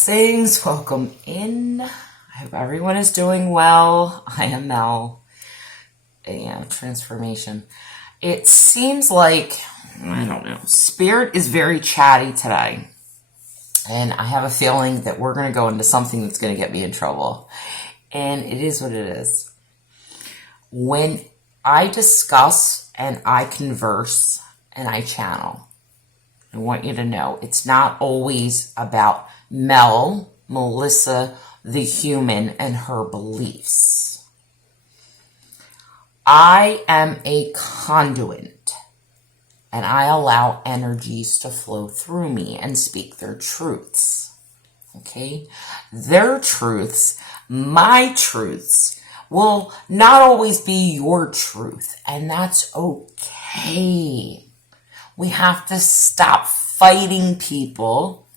Blessings, welcome in. I hope everyone is doing well. I am Mel. Yeah, transformation. It seems like, I don't know, Spirit is very chatty today. And I have a feeling that we're going to go into something that's going to get me in trouble. And it is what it is. When I discuss and I converse and I channel, I want you to know it's not always about Melissa, the human, and her beliefs. I am a conduit, and I allow energies to flow through me and speak their truths. Okay? Their truths, my truths, will not always be your truth, and that's okay. We have to stop fighting people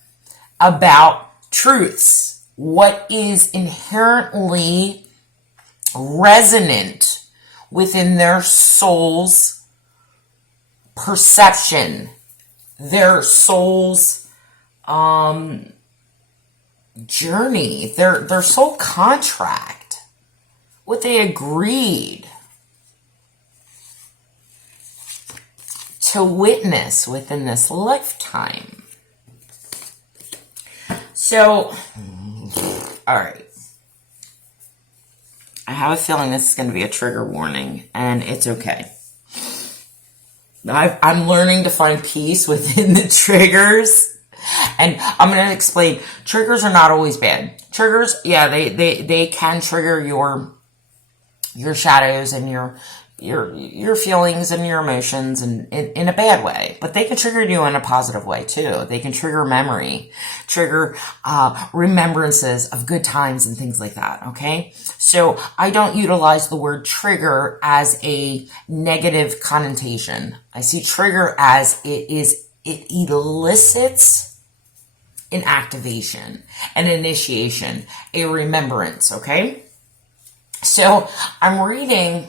about truths. What is inherently resonant within their soul's perception, their soul's journey, their soul contract, what they agreed to witness within this lifetime. So, all right. I have a feeling this is going to be a trigger warning, and it's okay. I'm learning to find peace within the triggers, and I'm going to explain. Triggers are not always bad. Triggers, yeah, they can trigger your shadows and your feelings and your emotions in a bad way, but they can trigger you in a positive way too. They can trigger memory, trigger remembrances of good times and things like that. Okay, so I don't utilize the word trigger as a negative connotation. I see trigger as it elicits an activation, an initiation, a remembrance. Okay, so I'm reading.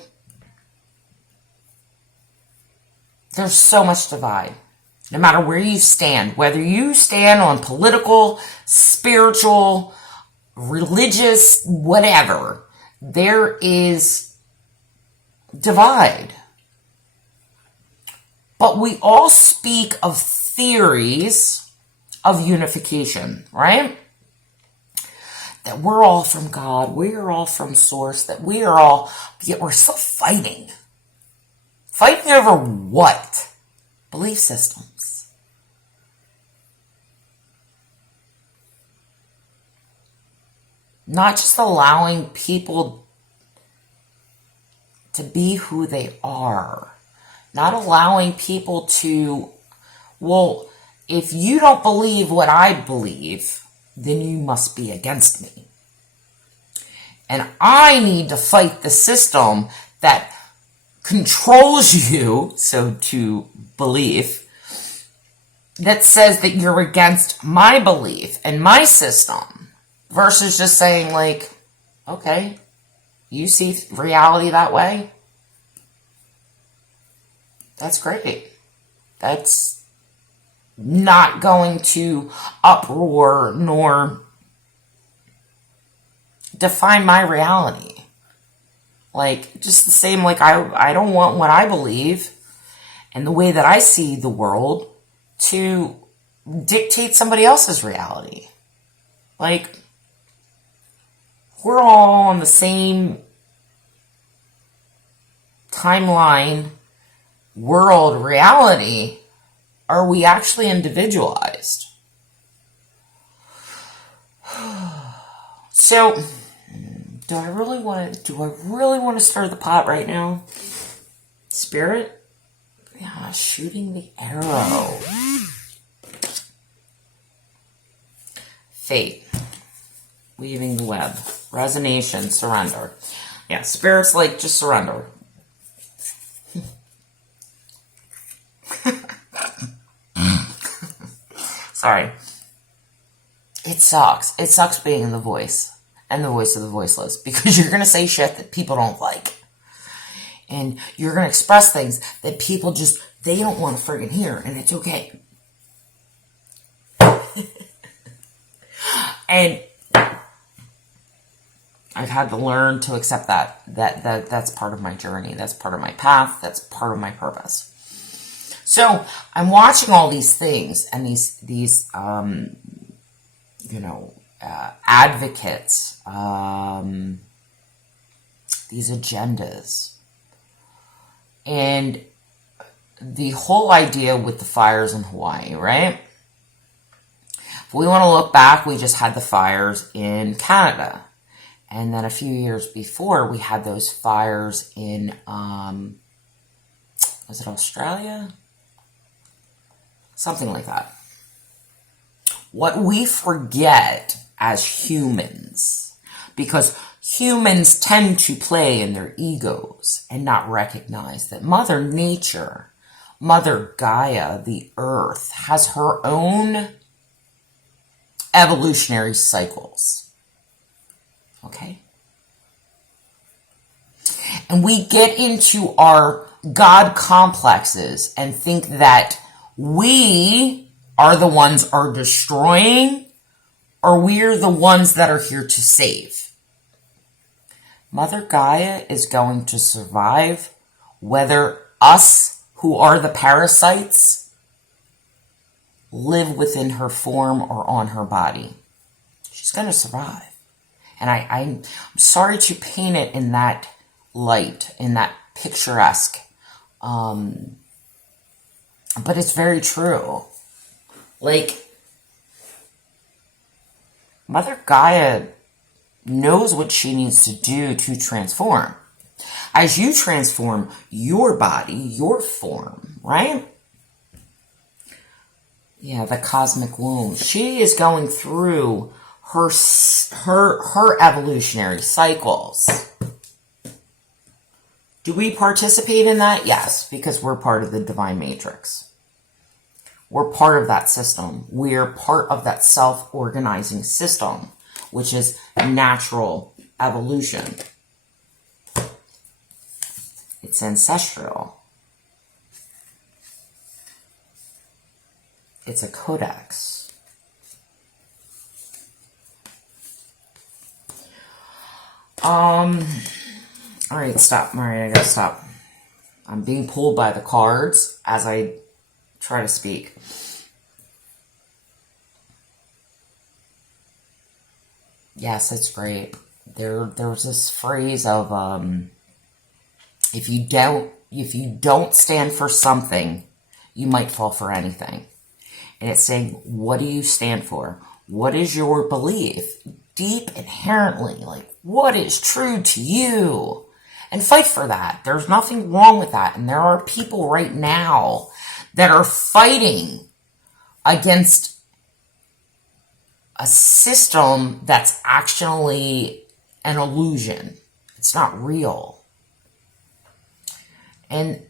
There's so much divide. No matter where you stand, whether you stand on political, spiritual, religious, whatever, there is divide. But we all speak of theories of unification, right? That we're all from God, we're all from Source, that we are all, yet we're still fighting. Fighting over what? Belief systems. Not just allowing people to be who they are. Not allowing people to, well, if you don't believe what I believe, then you must be against me. And I need to fight the system that controls you, so to belief, that says that you're against my belief and my system, versus just saying like, okay, you see reality that way? That's great. That's not going to uproar nor define my reality. Like, just the same, like, I don't want what I believe and the way that I see the world to dictate somebody else's reality. Like, we're all on the same timeline, world, reality. Are we actually individualized? So, do I really want to stir the pot right now? Spirit? Yeah, shooting the arrow. Faith. Weaving the web. Resonation. Surrender. Yeah, Spirit's like, just surrender. Sorry. It sucks. It sucks being in the voice. And the voice of the voiceless, because you're going to say shit that people don't like. And you're going to express things that people just, they don't want to friggin' hear, and it's okay. And I've had to learn to accept that's part of my journey. That's part of my path. That's part of my purpose. So I'm watching all these things and these advocates, these agendas, and the whole idea with the fires in Hawaii, right? If we want to look back, we just had the fires in Canada. And then a few years before, we had those fires in, was it Australia? Something like that. What we forget as humans, because humans tend to play in their egos and not recognize that Mother Nature, Mother Gaia, the earth, has her own evolutionary cycles. Okay? And we get into our God complexes and think that we are the ones are destroying, or we're the ones that are here to save. Mother Gaia is going to survive whether us, who are the parasites, live within her form or on her body. She's going to survive. And I'm sorry to paint it in that light, in that picturesque, but it's very true. Like, Mother Gaia knows what she needs to do to transform. As you transform your body, your form, right? Yeah, the cosmic womb. She is going through her evolutionary cycles. Do we participate in that? Yes, because we're part of the divine matrix. We're part of that system. We're part of that self-organizing system, which is natural evolution. It's ancestral. It's a codex. All right, stop. All right, I gotta stop. I'm being pulled by the cards as I try to speak. Yes, it's great. There was this phrase of if you don't stand for something, you might fall for anything. And it's saying, what do you stand for? What is your belief? Deep inherently, like, what is true to you? And fight for that. There's nothing wrong with that. And there are people right now that are fighting against a system that's actually an illusion. It's not real. And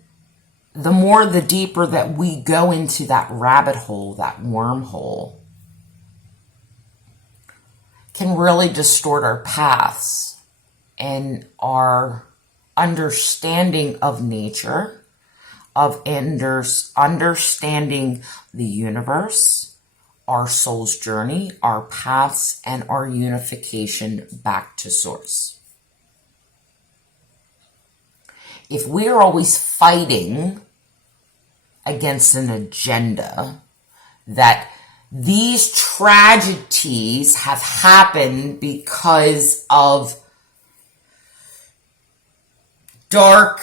the more, the deeper that we go into that rabbit hole, that wormhole, can really distort our paths and our understanding of nature, of understanding the universe, our soul's journey, our paths, and our unification back to source. If we're always fighting against an agenda that these tragedies have happened because of dark,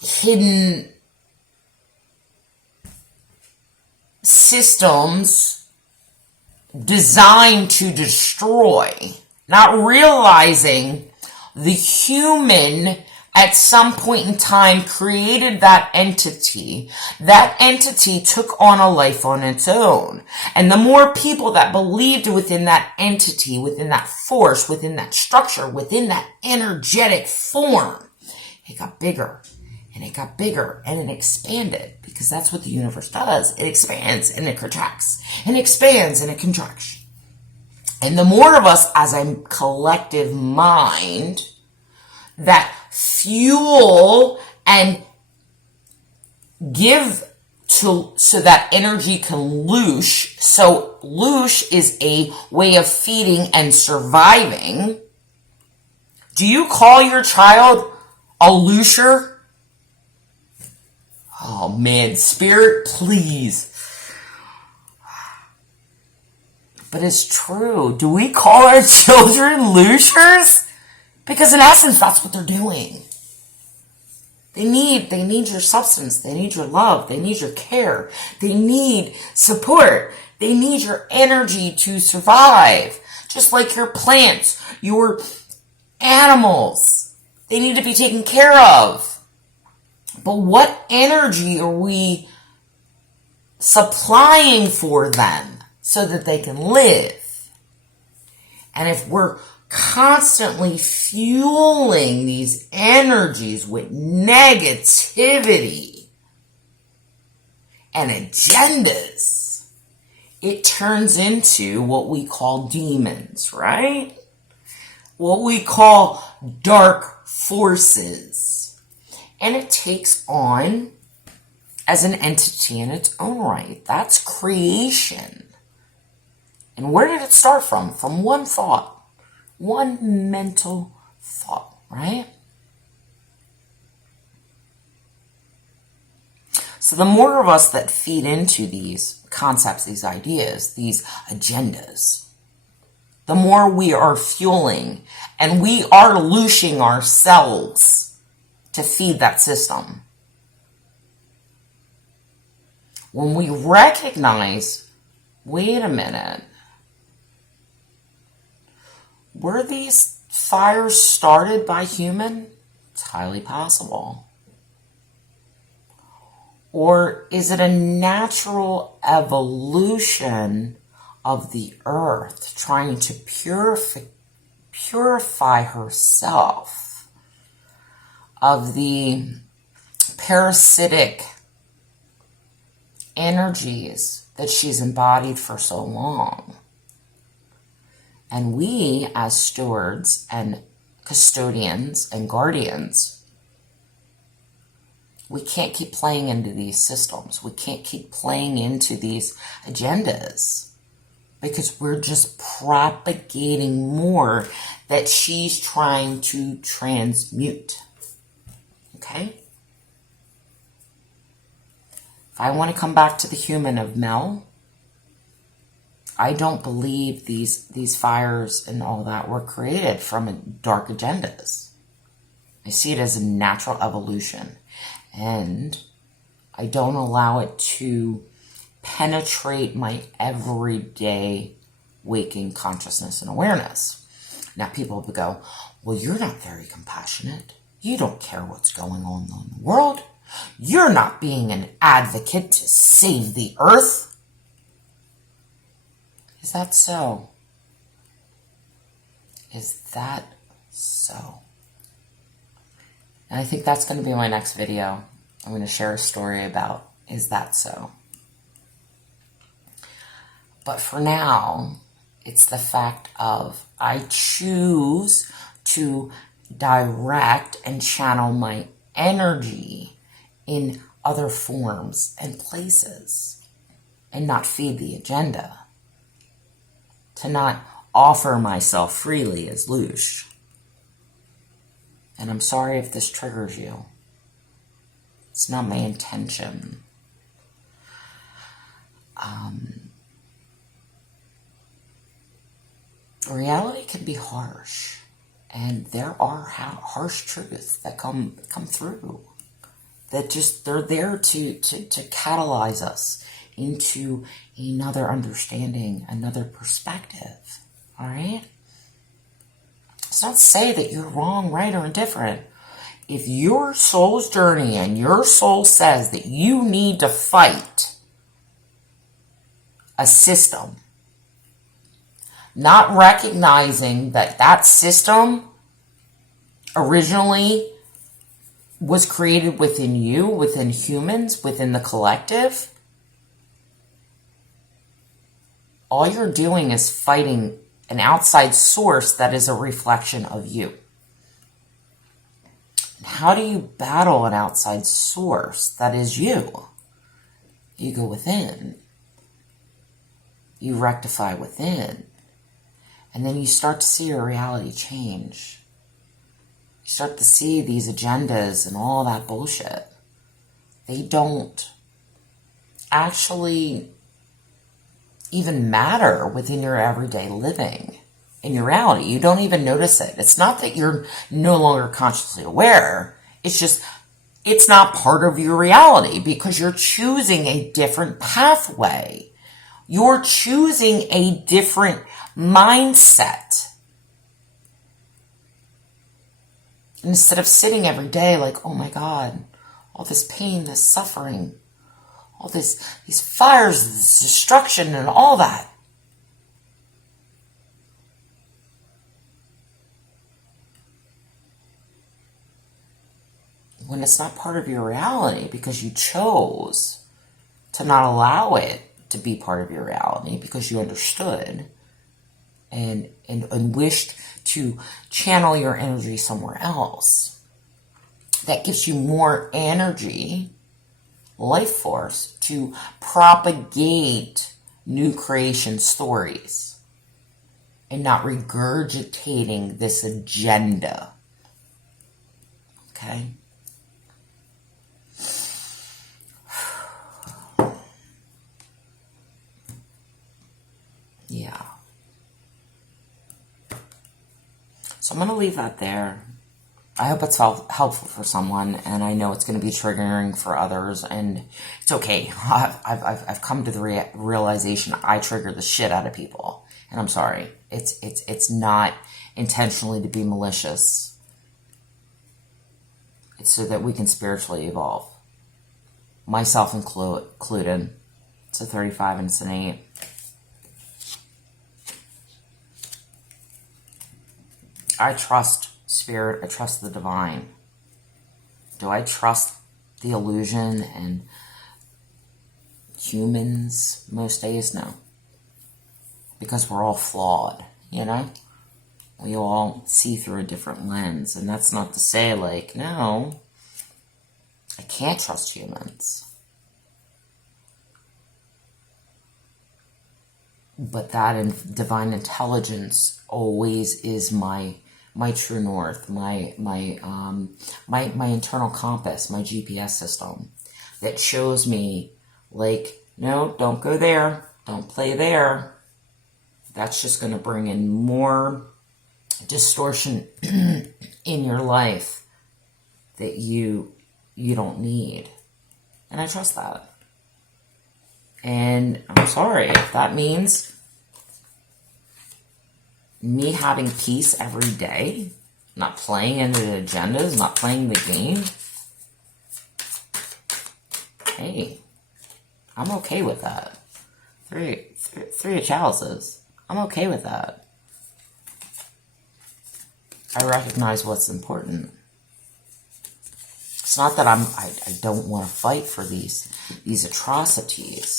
hidden systems designed to destroy, not realizing the human at some point in time created that entity. That entity took on a life on its own. And the more people that believed within that entity, within that force, within that structure, within that energetic form, it got bigger and it got bigger and it expanded, because that's what the universe does. It expands and it contracts, and expands and it contracts. And the more of us as a collective mind that fuel and give so that energy can loosh. So loosh is a way of feeding and surviving. Do you call your child a loosher? Oh man, spirit, please. But it's true. Do we call our children looshers? Because in essence, that's what they're doing. They need your substance. They need your love. They need your care. They need support. They need your energy to survive. Just like your plants, your animals. They need to be taken care of. But what energy are we supplying for them so that they can live? And if we're constantly fueling these energies with negativity and agendas, it turns into what we call demons, right? What we call dark forces. And it takes on as an entity in its own right. That's creation. And where did it start from? From one thought. One mental thought, right? So the more of us that feed into these concepts, these ideas, these agendas, the more we are fueling and we are looshing ourselves to feed that system. When we recognize, wait a minute, were these fires started by human? It's highly possible. Or is it a natural evolution of the earth trying to purify herself of the parasitic energies that she's embodied for so long? And we, as stewards and custodians and guardians, we can't keep playing into these systems. We can't keep playing into these agendas because we're just propagating more that she's trying to transmute. Okay? If I want to come back to the human of Mel, I don't believe these fires and all that were created from dark agendas. I see it as a natural evolution. And I don't allow it to penetrate my everyday waking consciousness and awareness. Now people will go, well, you're not very compassionate. You don't care what's going on in the world. You're not being an advocate to save the earth. Is that so? Is that so? And I think that's going to be my next video. I'm going to share a story about, is that so? But for now, it's the fact of I choose to direct and channel my energy in other forms and places and not feed the agenda. To not offer myself freely as loosh. And I'm sorry if this triggers you. It's not my intention. Reality can be harsh. And there are harsh truths that come through. That just, they're there to catalyze us into another understanding, another perspective. All right? Let's not say that you're wrong, right, or indifferent. If your soul's journey and your soul says that you need to fight a system, not recognizing that that system originally was created within you, within humans, within the collective, all you're doing is fighting an outside source that is a reflection of you. And how do you battle an outside source that is you? You go within. You rectify within. And then you start to see your reality change. You start to see these agendas and all that bullshit. They don't actually even matter within your everyday living. In your reality, you don't even notice it. It's not that you're no longer consciously aware. It's just, it's not part of your reality because you're choosing a different pathway. You're choosing a different mindset. Instead of sitting every day like, oh my God, all this pain, this suffering, all these fires, this destruction and all that. When it's not part of your reality because you chose to not allow it to be part of your reality because you understood and wished to channel your energy somewhere else. That gives you more energy, life force, to propagate new creation stories and not regurgitating this agenda. Okay? Yeah. So I'm going to leave that there. I hope it's helpful for someone, and I know it's going to be triggering for others, and it's okay. I've come to the realization I trigger the shit out of people, and I'm sorry. It's not intentionally to be malicious. It's so that we can spiritually evolve. Myself included. It's a 35 and it's an 8. I trust spirit. I trust the divine. Do I trust the illusion and humans most days? No. Because we're all flawed, you know? We all see through a different lens. And that's not to say, like, no, I can't trust humans. But that divine intelligence always is my true north, my internal compass, my GPS system that shows me, like, no, don't go there, don't play there. That's just going to bring in more distortion in your life that you don't need. And I trust that. And I'm sorry if that means me having peace every day, not playing into the agendas, not playing the game. Hey, I'm okay with that. Three of chalices. I'm okay with that. I recognize what's important. It's not that I don't want to fight for these atrocities.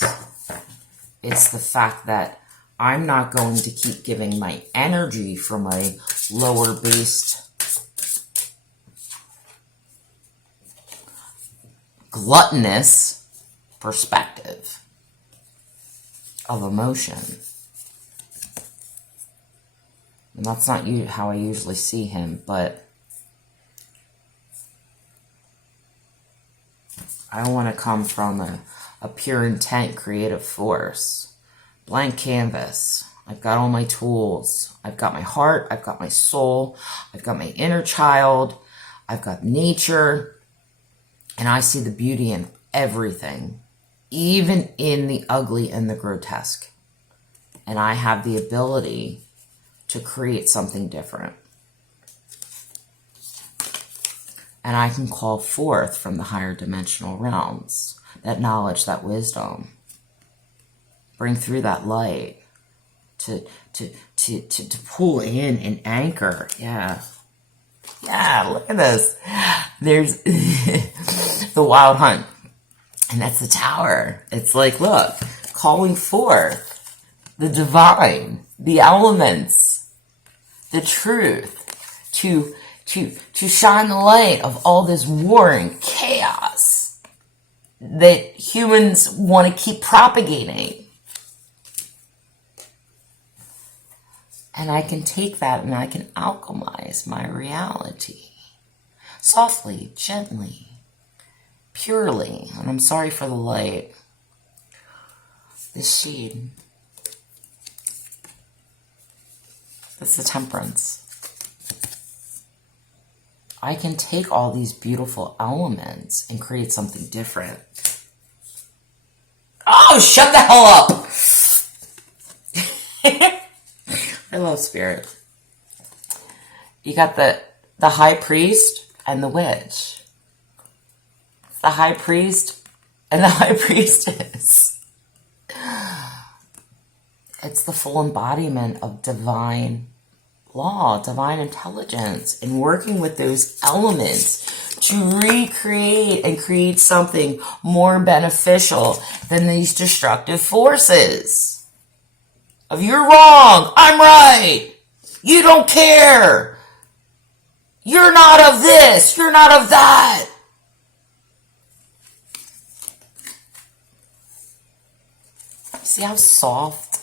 It's the fact that I'm not going to keep giving my energy from a lower based gluttonous perspective of emotion. And that's not how I usually see him, but I want to come from a pure intent creative force. Blank canvas. I've got all my tools. I've got my heart. I've got my soul. I've got my inner child. I've got nature. And I see the beauty in everything, even in the ugly and the grotesque. And I have the ability to create something different. And I can call forth from the higher dimensional realms that knowledge, that wisdom. Bring through that light to pull in and anchor. Yeah. Yeah, look at this. There's the wild hunt. And that's the tower. It's like, look, calling forth the divine, the elements, the truth, to shine the light of all this war and chaos that humans want to keep propagating. And I can take that and I can alchemize my reality. Softly, gently, purely. And I'm sorry for the light. This seed. That's the temperance. I can take all these beautiful elements and create something different. Oh, shut the hell up! I love spirit. You got the high priest and the witch. The high priest and the high priestess. It's the full embodiment of divine law, divine intelligence, and working with those elements to recreate and create something more beneficial than these destructive forces. Of you're wrong, I'm right, you don't care, you're not of this, you're not of that. See how soft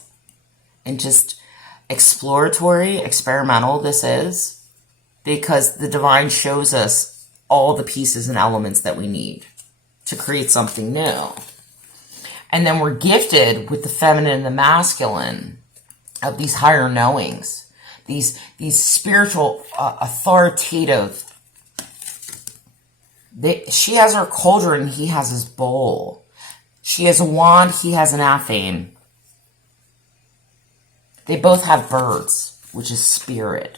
and just exploratory, experimental this is? Because the divine shows us all the pieces and elements that we need to create something new. And then we're gifted with the feminine and the masculine of these higher knowings, these spiritual, authoritative. She has her cauldron, he has his bowl. She has a wand, he has an aphane. They both have birds, which is spirit,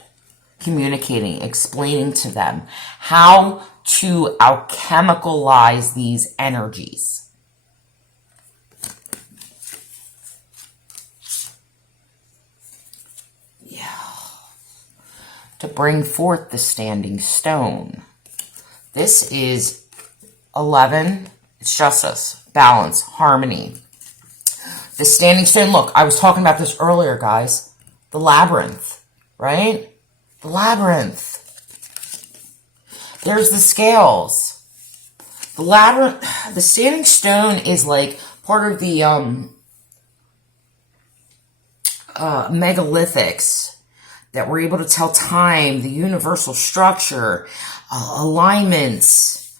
communicating, explaining to them how to alchemicalize these energies. To bring forth the standing stone. This is 11. It's justice, balance, harmony. The standing stone, look, I was talking about this earlier, guys. The labyrinth, right? The labyrinth. There's the scales. The labyrinth, the standing stone is like part of the megalithics that were able to tell time, the universal structure, alignments.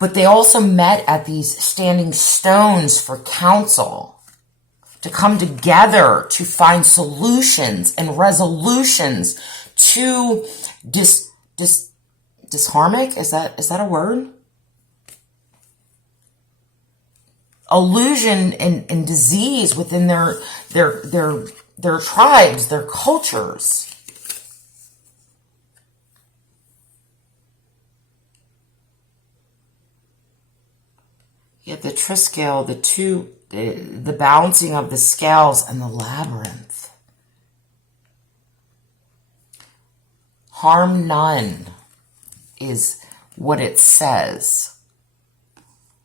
But they also met at these standing stones for counsel, to come together to find solutions and resolutions to disharmonic? Is that a word? Illusion and disease within their tribes, their cultures. Yet the triscale, the balancing of the scales and the labyrinth. Harm none is what it says.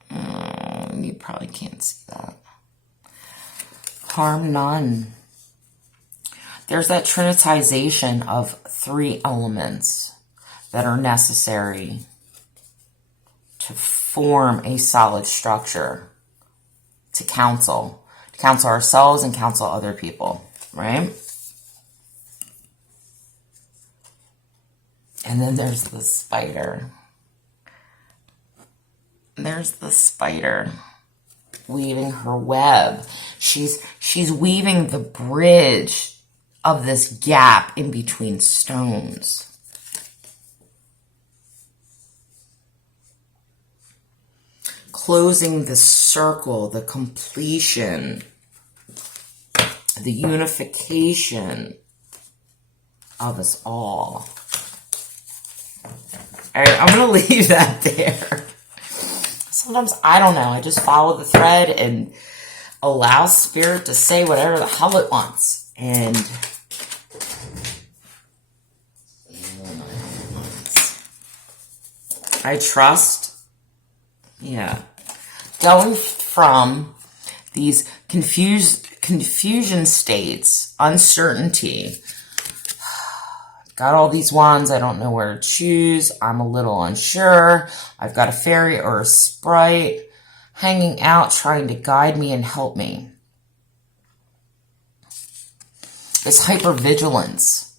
You probably can't see that. Harm none. There's that trinitization of 3 elements that are necessary to form a solid structure to counsel ourselves and counsel other people, right? And then there's the spider. There's the spider weaving her web. She's weaving the bridge of this gap in between stones. Closing the circle, the completion, the unification of us all. All right, I'm going to leave that there. Sometimes, I don't know, I just follow the thread and allow spirit to say whatever the hell it wants. And I trust, going from these confusion states, uncertainty. Got all these wands, I don't know where to choose. I'm a little unsure. I've got a fairy or a sprite. hanging out, trying to guide me and help me. This hypervigilance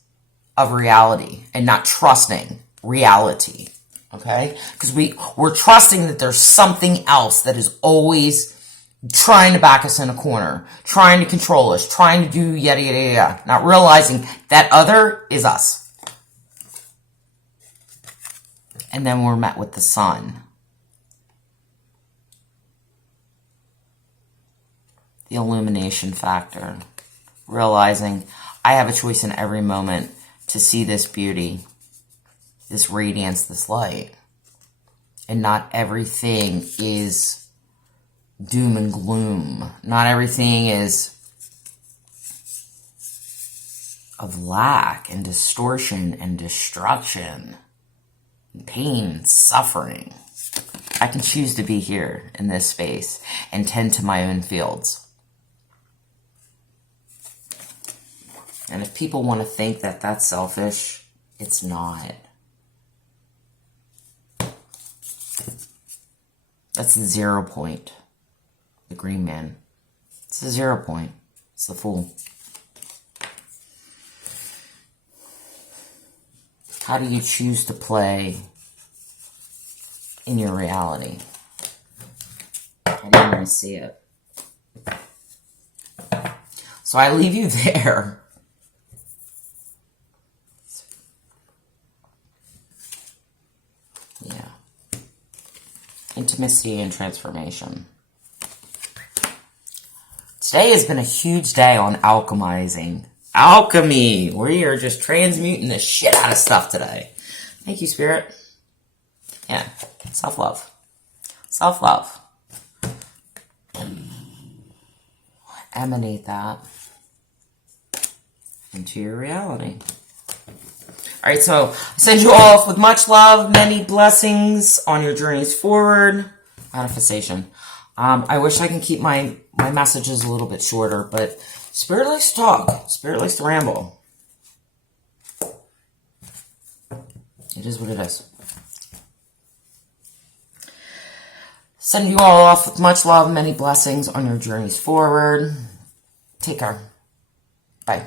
of reality and not trusting reality. Okay? Because we're trusting that there's something else that is always trying to back us in a corner, trying to control us, trying to do yada, yada, yada. Not realizing that other is us. And then we're met with the sun. The illumination factor. Realizing I have a choice in every moment to see this beauty, this radiance, this light. And not everything is doom and gloom. Not everything is of lack and distortion and destruction, and pain and suffering. I can choose to be here in this space and tend to my own fields. And if people want to think that that's selfish, it's not. That's the 0 point. The green man. It's the 0 point. It's the fool. How do you choose to play in your reality? I didn't even see it. So I leave you there. Yeah. Intimacy and transformation. Today has been a huge day on alchemizing. Alchemy! We are just transmuting the shit out of stuff today. Thank you, Spirit. Yeah. Self-love. Self-love. Emanate that into your reality. Alright, so I send you off with much love, many blessings on your journeys forward. Manifestation. I wish I can keep my messages a little bit shorter, but Spirit likes to talk. Spirit likes to ramble. It is what it is. Send you all off with much love, many blessings on your journeys forward. Take care. Bye.